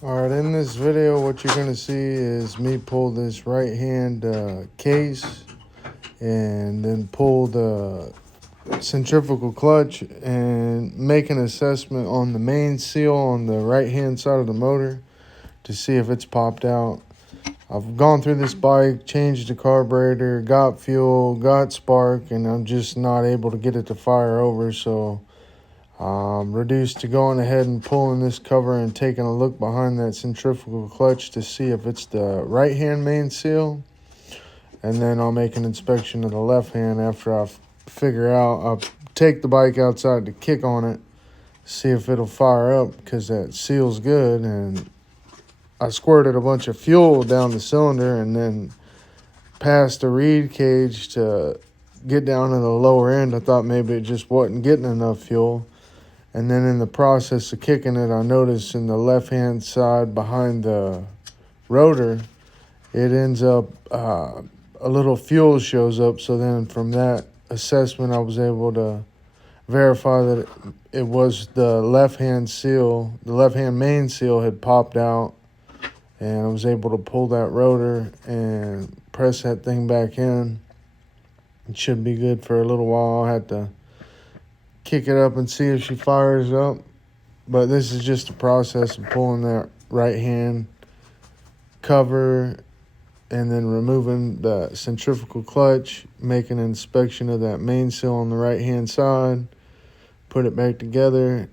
Alright, in this video what you're going to see is me pull this right hand case and then pull the centrifugal clutch and make an assessment on the main seal on the right hand side of the motor to see if it's popped out. I've gone through this bike, changed the carburetor, got fuel, got spark, and I'm just not able to get it to fire over, so reduced to going ahead and pulling this cover and taking a look behind that centrifugal clutch to see if it's the right hand main seal, and then I'll make an inspection of the left hand after I figure out. I'll take the bike outside to kick on it, see if it'll fire up because that seal's good. And I squirted a bunch of fuel down the cylinder and then passed the reed cage to get down to the lower end. I thought maybe it just wasn't getting enough fuel. And then in the process of kicking it, I noticed in the left-hand side behind the rotor, it ends up, a little fuel shows up. So then from that assessment, I was able to verify that it was the left-hand seal, the left-hand main seal had popped out. And I was able to pull that rotor and press that thing back in. It should be good for a little while. I'll have to kick it up and see if she fires up. But this is just a process of pulling that right hand cover and then removing the centrifugal clutch, making an inspection of that main seal on the right hand side, put it back together.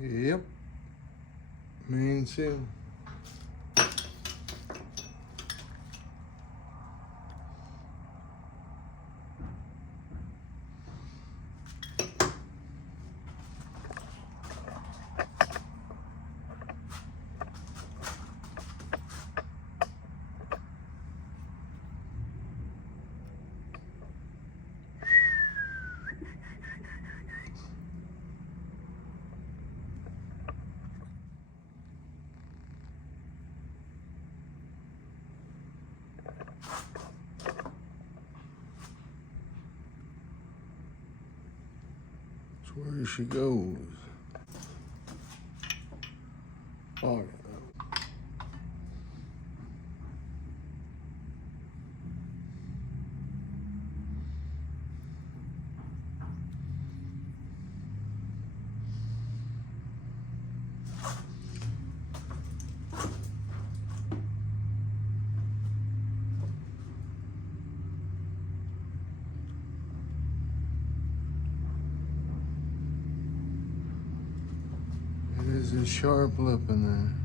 Yep. Main seal. That's where she goes. Oh, yeah. It is a sharp lip in there.